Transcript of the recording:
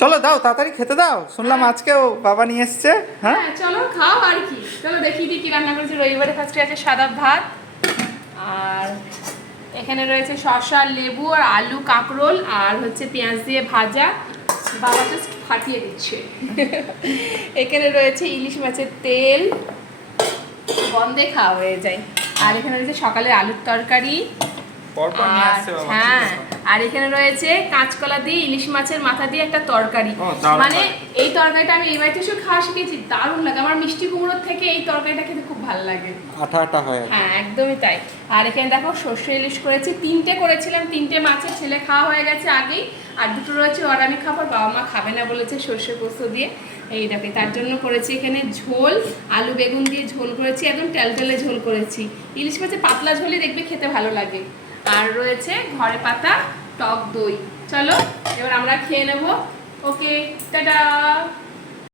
চলো দাও, তাড়াতাড়ি খেতে দাও, শুনলাম আজকেও বাবা নিয়ে এসছে। হ্যাঁ হ্যাঁ চলো খাও আর কি। চলো দেখিয়ে দিই কি রান্না করেছি। রবিবারে ফার্স্টে আছে সাদা ভাত, আর এখানে রয়েছে শসা, লেবু আর আলু, কাঁকরোল, আর হচ্ছে পেঁয়াজ দিয়ে ভাজা। বাবা জাস্ট ফাটিয়ে দিচ্ছে। এখানে রয়েছে ইলিশ মাছের তেল, গন্ধে খাওয়া হয়ে যায়। আর এখানে রয়েছে সকালের আলুর তরকারি। পরপর নিয়ে আর আসছে বাবা। হ্যাঁ, আর এখানে রয়েছে কাঁচকলা দিয়ে ইলিশ মাছের মাথা দিয়ে একটা তরকারি। ও, দারুণ মানে লাগে। এই তরকারিটা আমি এই বাড়িতে এসে খাওয়া শিখেছি, দারুণ লাগে আমার। মিষ্টি কুমড়োর থেকে এই তরকারিটা খেতে খুব ভালো লাগে। আঠা আঠা হয়। হ্যাঁ একদমই তাই। আর এখানে দেখো সর্ষে ইলিশ করেছি, 3টে করেছিলাম, 3টে মাছের ছেলে খাওয়া হয়ে গেছে আগেই, আর 2টো রয়েছে আর আমি খাবার, বাবা মা খাবে না বলেছে সর্ষে পোস্ত দিয়ে। এইটাকে তার জন্য করেছি এখানে ঝোল, আলু বেগুন দিয়ে ঝোল করেছি, একদম টেলটেলে ঝোল করেছি। ইলিশ মাছের পাতলা ঝোলই দেখবে খেতে ভালো লাগে। আর রয়েছে ঘরে পাতা টক দই। চলো এবার আমরা খেয়ে নেব। ওকে টাটা।